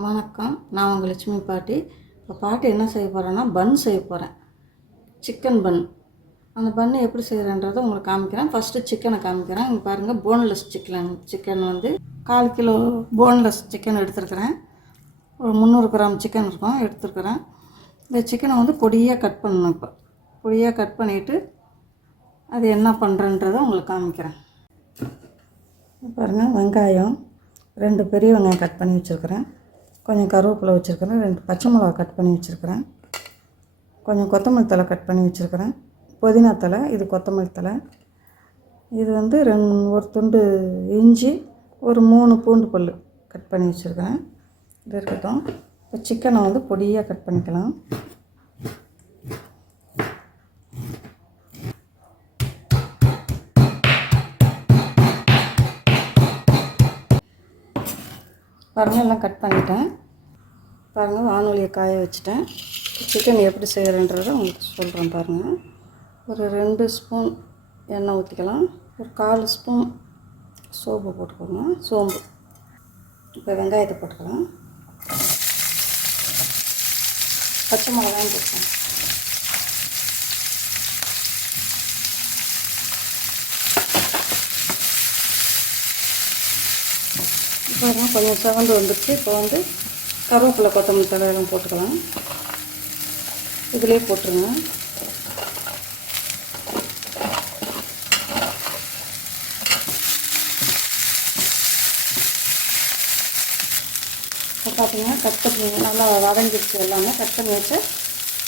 வணக்கம். நான் உங்கள் லட்சுமி பாட்டி. இப்போ பாட்டி என்ன செய்ய போகிறேன்னா பன் செய்ய போகிறேன் சிக்கன் பன் அந்த பன் எப்படி செய்கிறேன்றதை உங்களுக்கு காமிக்கிறேன். ஃபஸ்ட்டு சிக்கனை காமிக்கிறேன். இங்கே பாருங்கள் போன்லெஸ் சிக்கன் சிக்கன் வந்து கால் கிலோ போன்லெஸ் சிக்கன் எடுத்துருக்கிறேன். ஒரு முந்நூறு கிராம் சிக்கன் இருக்கும் எடுத்துருக்கிறேன். இந்த சிக்கனை வந்து பொடியாக கட் பண்ணணும் இப்போ. பொடியாக கட் பண்ணிவிட்டு அது என்ன பண்ணுறன்றதை உங்களுக்கு காமிக்கிறேன். பாருங்கள் வெங்காயம். ரெண்டு பெரிய வெங்காயம் கட் பண்ணி வச்சுருக்கிறேன். கொஞ்சம் கருவேப்பிலை வச்சுருக்கிறேன். ரெண்டு பச்சை மிளகா கட் பண்ணி வச்சுருக்கிறேன். கொஞ்சம் கொத்தமல்லி தழை கட் பண்ணி வச்சுருக்கிறேன். புதினா தழை இது கொத்தமல்லி தழை. இது வந்து ரெண் ஒரு துண்டு இஞ்சி ஒரு மூணு பூண்டு பல் கட் பண்ணி வச்சுருக்கிறேன். இது இருக்கட்டும். இப்போ சிக்கனை வந்து பொடியாக கட் பண்ணிக்கலாம். பாருங்கள் எல்லாம் கட் பண்ணிட்டேன். பாருங்கள் வானொலியை காய வச்சுட்டேன். சிக்கன் எப்படி செய்கிறேன்றதை உங்களுக்கு சொல்கிறேன் பாருங்கள் ஒரு ரெண்டு ஸ்பூன் எண்ணெய் ஊற்றிக்கலாம் ஒரு கால் ஸ்பூன் சோப்பு போட்டுக்கோங்க. சோம்பு. இப்போ வெங்காயத்தை போட்டுக்கலாம். பச்சை மிளகாயும் போட்டுக்கோங்க பாருங்க கொஞ்சம் சிவந்து வந்துடுச்சு இப்போ வந்து கருவேப்பிலை கொத்தமல்லி தலையெல்லாம் போட்டுக்கலாம். இதிலே போட்டுருங்க. இப்போ பார்த்தீங்கன்னா கட் பண்ணி நல்லா வதங்கிடுச்சு எல்லாமே. கட் பண்ணி வச்சு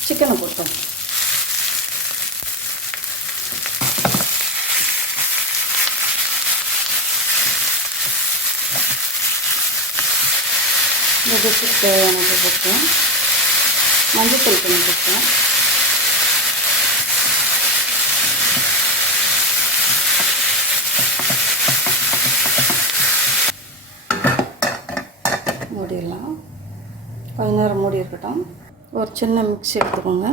சிக்கனை போட்டோம் இதுக்கு டிஷ்ஷுக்கு தேவையானது போட்டேன் மஞ்சள் கொஞ்சம் போட்டேன் மூடிடலாம். கொஞ்ச நேரம் மூடி இருக்கட்டும். ஒரு சின்ன மிக்ஸி எடுத்துக்கோங்க.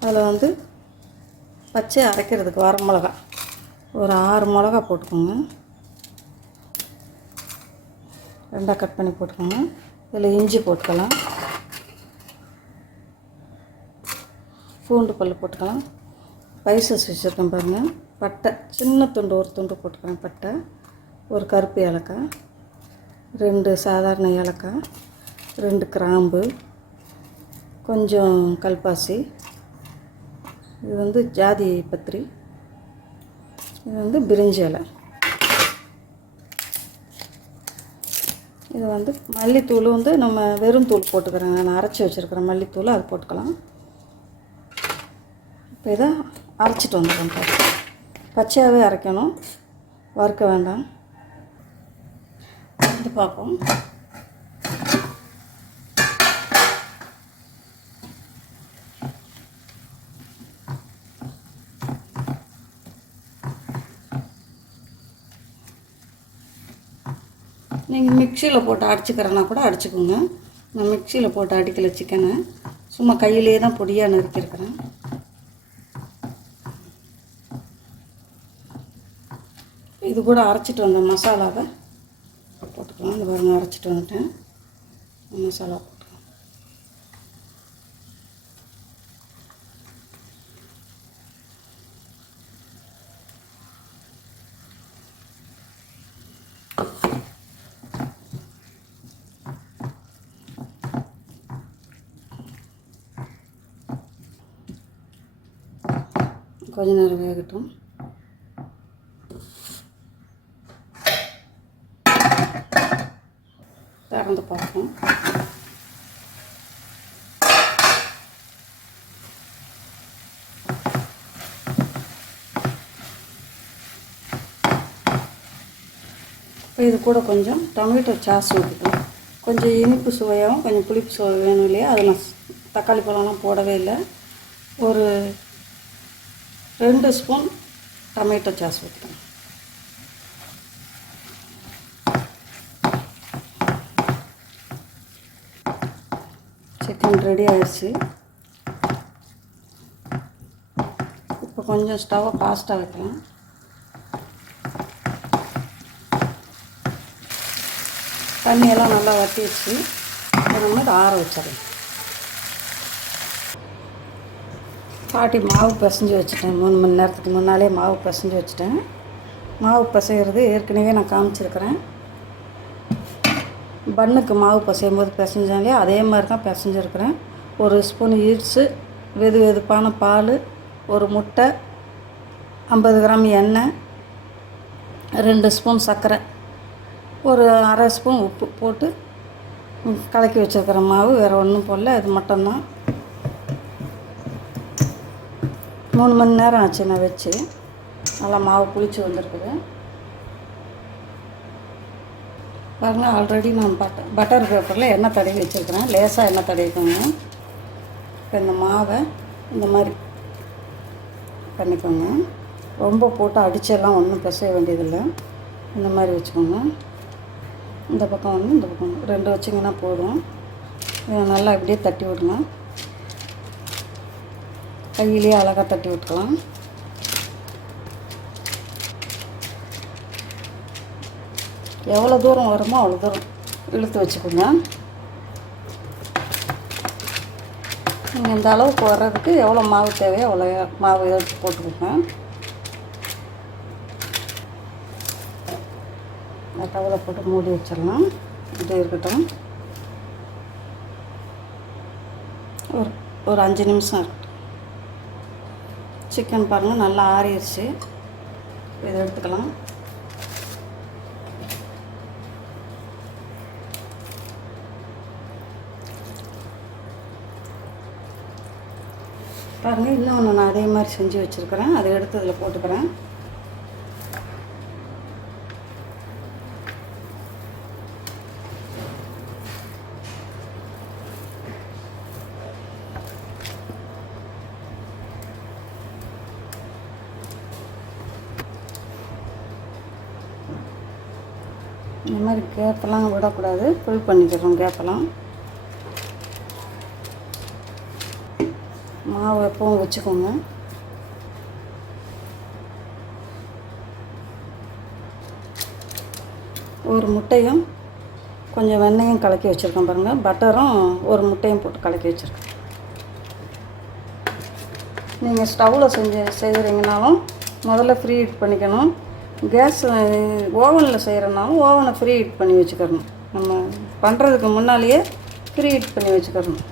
அதில் வந்து பச்சை அரைக்கிறதுக்கு வர மிளகா. ஒரு ஆறு மிளகா போட்டுக்கோங்க. ரெண்டாக கட் பண்ணி போட்டுக்கோங்க. இதில் இஞ்சி போட்டுக்கலாம். பூண்டு பல் போட்டுக்கலாம். ஸ்பைசஸ் வச்சுருக்கேன் பாருங்கள் பட்டை சின்ன துண்டு ஒரு துண்டு போட்டுக்கலாம் பட்டை. ஒரு கருப்பு ஏலக்காய் ரெண்டு சாதாரண ஏலக்காய் ரெண்டு கிராம்பு கொஞ்சம் கல்பாசி. இது வந்து ஜாதி பத்திரி. இது வந்து பிரிஞ்சி இலை. இது வந்து மல்லித்தூள் வந்து நம்ம வெறும் தூள் போட்டுக்கிறேன் நான் அரைச்சி வச்சுருக்கிறேன். மல்லித்தூள் அது போட்டுக்கலாம். இப்போ இதை அரைச்சிட்டு வந்துடுறோம் பச்சையாகவே அரைக்கணும். வறுக்க வேண்டாம். இது பார்ப்போம். நீங்கள் மிக்சியில் போட்டு அடிச்சுக்கிறேன்னா கூட அடிச்சுக்கோங்க. நான் மிக்சியில் போட்டு அடிக்கல சிக்கனை. சும்மா கையிலே தான் பொடியாக நறுக்கியிருக்கிறேன். இது கூட அரைச்சிட்டு வந்த மசாலாவை போட்டுக்கலாம். இந்த பாருங்க அரைச்சிட்டு வந்துட்டேன். மசாலா போட்டுக்கலாம் கொஞ்ச நேரம் வேகட்டும். திறந்து பார்ப்போம். இப்போ இது கூட கொஞ்சம் டொமேட்டோ சாஸ் ஊற்றிட்டோம் கொஞ்சம் இனிப்பு சுவையாகவும் கொஞ்சம் புளிப்பு சுவை வேணும் இல்லையா? அதில் தக்காளி பழம்லாம் போடவே இல்லை. ஒரு ரெண்டு ஸ்பூன் டொமேட்டோ சாஸ் ஊற்றிக்கலாம் சிக்கன் ரெடி ஆயிடுச்சு இப்போ கொஞ்சம் ஸ்டவ்வை ஃபாஸ்ட்டாக வைக்கலாம் தண்ணியெல்லாம் நல்லா வற்றிடுச்சு இந்த மாதிரி ஆற வச்சிடலாம் பாட்டி மாவு பிசைஞ்சு வச்சுட்டேன். மூணு மணி நேரத்துக்கு முன்னாலே மாவு பிசைஞ்சு வச்சுட்டேன். மாவு பிசைகிறது ஏற்கனவே நான் காமிச்சிருக்கிறேன். பன்னுக்கு மாவு பிசையும் போது பிசைஞ்சாலே அதே மாதிரி தான் பிசைஞ்சிருக்கிறேன். ஒரு ஸ்பூன் ஈட்ஸு வெது வெதுப்பான பால் ஒரு முட்டை ஐம்பது கிராம் எண்ணெய் ரெண்டு ஸ்பூன் சர்க்கரை ஒரு அரை ஸ்பூன் உப்பு போட்டு கலக்கி வச்சுருக்கிற மாவு வேறு ஒன்றும் போடல. இது மட்டும்தான். மூணு மணி நேரம் ஆச்சு நான் வச்சு. நல்லா மாவு புளிச்சு வந்திருக்குது. பாருங்கள் ஆல்ரெடி நான் பட்டர் பட்டர் பேப்பரில் எண்ணெய் தடவி வச்சுருக்கிறேன். லேசாக எண்ணெய் தடவிக்கோங்க. இப்போ இந்த மாவை இந்த மாதிரி பண்ணிக்கோங்க. ரொம்ப போட்டு அடிச்செல்லாம் ஒன்றும் பிசைய வேண்டியதில்லை. இந்த மாதிரி வச்சுக்கோங்க. இந்த பக்கம் வந்து இந்த பக்கம் ரெண்டு வச்சிங்கன்னா போதும். இதை நல்லா இப்படியே தட்டி விடுங்க. கையிலேயே அழகாக தட்டி விட்டுக்கலாம். எவ்வளோ தூரம் வருமோ அவ்வளோ தூரம் இழுத்து வச்சுக்கோங்க. நீங்கள் இந்த அளவுக்கு வர்றதுக்கு எவ்வளோ மாவு தேவையோ அவ்வளோ மாவு எடுத்து போட்டுக்கோங்க. டவலை போட்டு மூடி வச்சிடலாம். இது இருக்கட்டும். ஒரு ஒரு அஞ்சு நிமிஷம் இருக்கும் சிக்கன் பாருங்கள் நல்லா ஆறிடுச்சு. இதை எடுத்துக்கலாம். பாருங்கள் ஒன்று நான் அதே மாதிரி செஞ்சு வச்சுருக்கிறேன். அதை எடுத்து இதில் போட்டுக்கிறேன். இந்த மாதிரி கேப்பெல்லாம் விடக்கூடாது. ஃபுல் பண்ணிக்கிறோம் கேப்பெல்லாம். மாவு எப்பவும் வச்சுக்கோங்க. ஒரு முட்டையும் கொஞ்சம் வெண்ணையும் கலக்கி வச்சுருக்கேன் பாருங்கள் பட்டரும் ஒரு முட்டையும் போட்டு கலக்கி வச்சுருக்கேன் நீங்கள் ஸ்டவ்வில் செஞ்சு செய்கிறீங்கனாலும் முதல்ல ஃப்ரீ ஹீட் பண்ணிக்கணும். கேஸ் ஓவனில் செய்கிறனாலும் ஓவனை ஃப்ரீ ஹீட் பண்ணி வச்சுக்கிறணும். நம்ம பண்ணுறதுக்கு முன்னாலேயே ஃப்ரீ ஹீட் பண்ணி வச்சுக்கிறணும்.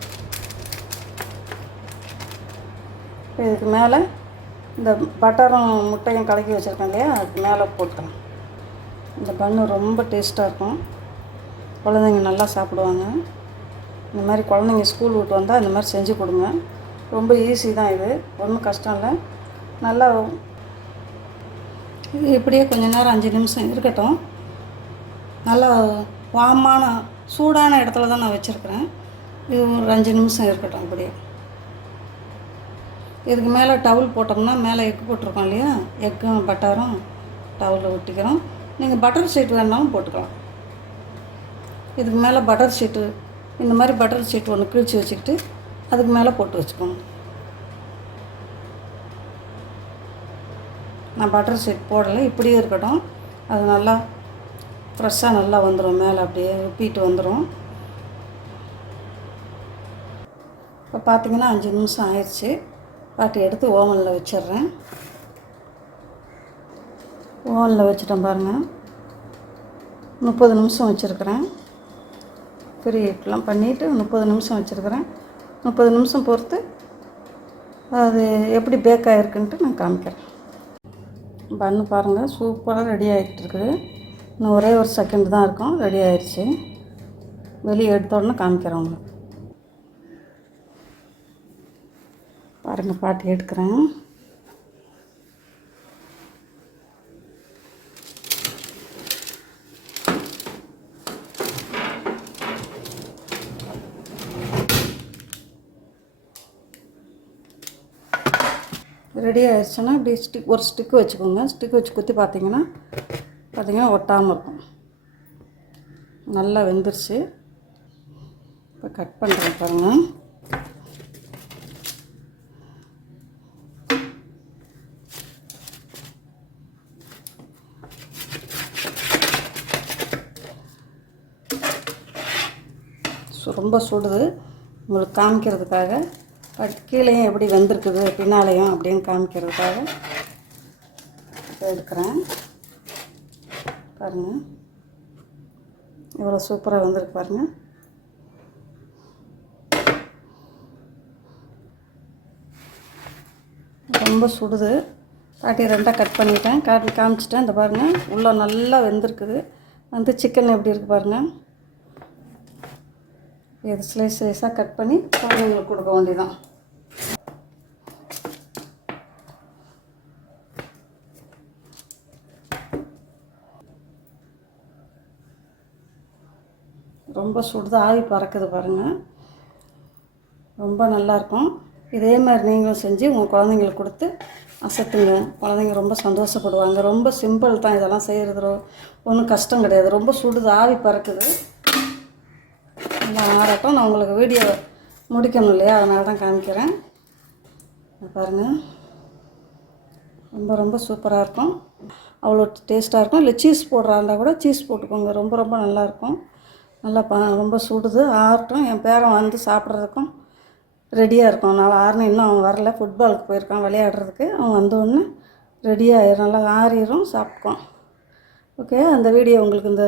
இதுக்கு மேலே இந்த பட்டரும் முட்டையும் கலக்கி வச்சுருக்கேன் இல்லையா அதுக்கு மேலே போட்டுக்கலாம். இந்த பண்ணு ரொம்ப டேஸ்ட்டாக இருக்கும். குழந்தைங்க நல்லா சாப்பிடுவாங்க. இந்த மாதிரி குழந்தைங்க ஸ்கூல் விட்டு வந்தால் இந்த மாதிரி செஞ்சு கொடுங்க. ரொம்ப ஈஸி தான் இது. ஒன்றும் கஷ்டம் இல்லை. நல்லா இது இப்படியே கொஞ்ச நேரம் அஞ்சு நிமிஷம் இருக்கட்டும். நல்லா வாமான சூடான இடத்துல தான் நான் வச்சுருக்கிறேன். இது ஒரு அஞ்சு நிமிஷம் இருக்கட்டும் அப்படியே. இதுக்கு மேலே டவுல் போட்டோம்னா மேலே எக்கு போட்டிருக்கோம் இல்லையா? எக்கும் பட்டரும் டவுலில் ஒட்டிக்கிறோம். நீங்கள் பட்டர் ஷீட் வேணாலும் போட்டுக்கலாம். இதுக்கு மேலே பட்டர் ஷீட்டு இந்த மாதிரி பட்டர் ஷீட் ஒன்று கிழிச்சு வச்சுக்கிட்டு அதுக்கு மேலே போட்டு வச்சுக்கோங்க. நான் பட்டர் ஸ்வீட் போடலை இப்படியே இருக்கட்டும். அது நல்லா ஃப்ரெஷ்ஷாக நல்லா வந்துடும் மேலே அப்படியே உப்பிட்டு வந்துடும் இப்போ பார்த்திங்கன்னா அஞ்சு நிமிஷம் ஆயிடுச்சு. பாட்டி எடுத்து ஓவனில் வச்சிடுறேன். ஓவனில் வச்சுட்டேன் பாருங்கள் முப்பது நிமிஷம் வச்சுருக்கிறேன். ஃப்ரீ ஹீட்லாம் பண்ணிவிட்டு முப்பது நிமிஷம் வச்சுருக்கிறேன். முப்பது நிமிஷம் பொறுத்து அது எப்படி பேக் ஆகிருக்குன்ட்டு நான் காமிக்கிறேன். பண்ணு பாருங்கள் சூப்பராக ரெடி ஆகிட்டு இருக்குது இன்னும் ஒரே ஒரு செகண்ட் தான் இருக்கும். ரெடி ஆயிடுச்சு வெளியே எடுத்த உடனே காமிக்கிறேன் உங்களுக்கு. பாருங்கள் பாட்டி எடுக்கிறேன். ரெடி ஆயிடுச்சுன்னா இப்படி ஸ்டிக் ஒரு ஸ்டிக்கு வச்சுக்கோங்க. ஸ்டிக் வச்சு குத்தி பார்த்தீங்கன்னா பார்த்தீங்கன்னா ஒட்டாமல் இருக்கும். நல்லா வெந்துருச்சு. இப்போ கட் பண்ணுறேன் பாருங்கள் சு- ரொம்ப சுடுது. உங்களுக்கு காமிக்கிறதுக்காக கீழேயும் எப்படி வெந்திருக்குது பின்னாலேயும் அப்படின்னு காமிக்கிறதுக்காக எடுக்கிறேன். பாருங்கள் இவ்வளோ சூப்பராக வந்திருக்கு பாருங்கள் ரொம்ப சுடுது. பாட்டி ரெண்டாக கட் பண்ணிட்டேன். காட்டி காமிச்சிட்டேன். இந்த பாருங்கள் உள்ளே நல்லா வெந்திருக்குது. வந்து சிக்கன் எப்படி இருக்குது பாருங்கள் இது ஸ்லைஸ் ஸ்லைஸாக கட் பண்ணி குழந்தைங்களுக்கு கொடுக்க வேண்டியதான் ரொம்ப சுடுதாக ஆவி பறக்குது பாருங்கள் ரொம்ப நல்லாயிருக்கும் இதே மாதிரி நீங்களும் செஞ்சு உங்கள் குழந்தைங்களுக்கு கொடுத்து அசத்துங்க. குழந்தைங்க ரொம்ப சந்தோஷப்படுவாங்க. ரொம்ப சிம்பிள் தான் இதெல்லாம் செய்கிறது ஒன்றும் கஷ்டம் கிடையாது. ரொம்ப சுடுது ஆவி பறக்குது. நல்லா ஆறட்டும். நான் உங்களுக்கு வீடியோ முடிக்கணும் இல்லையா? அதனால தான் காமிக்கிறேன். பாருங்கள் ரொம்ப ரொம்ப சூப்பராக இருக்கும். அவ்வளோ டேஸ்ட்டாக இருக்கும். இல்லை சீஸ் போடுறா இருந்தால் கூட சீஸ் போட்டுக்கோங்க. ரொம்ப ரொம்ப நல்லாயிருக்கும் நல்லா ப ரொம்ப சுடுது ஆறட்டும். என் பேரன் வந்து சாப்பிட்றதுக்கும் ரெடியாக இருக்கும் நாளை ஆறுனு இன்னும் அவன் வரல. ஃபுட்பாலுக்கு போயிருக்கான் விளையாடுறதுக்கு. அவன் வந்தோடனே ரெடியாகிடும் நல்லா ஆறிடும் சாப்பிட்டுக்குவான். ஓகே அந்த வீடியோ உங்களுக்கு இந்த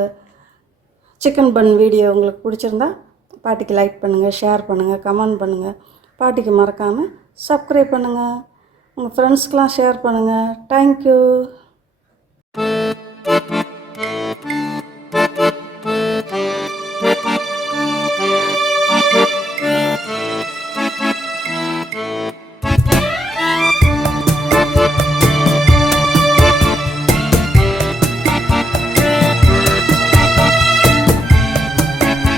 சிக்கன் பன் வீடியோ உங்களுக்கு பிடிச்சிருந்தா பாட்டிக்கு லைக் பண்ணுங்கள் ஷேர் பண்ணுங்கள் கமெண்ட் பண்ணுங்கள் பாட்டிக்கு மறக்காமல் சப்ஸ்கிரைப் பண்ணுங்கள் உங்கள் ஃப்ரெண்ட்ஸ்க்கெலாம் ஷேர் பண்ணுங்கள் தேங்க்யூ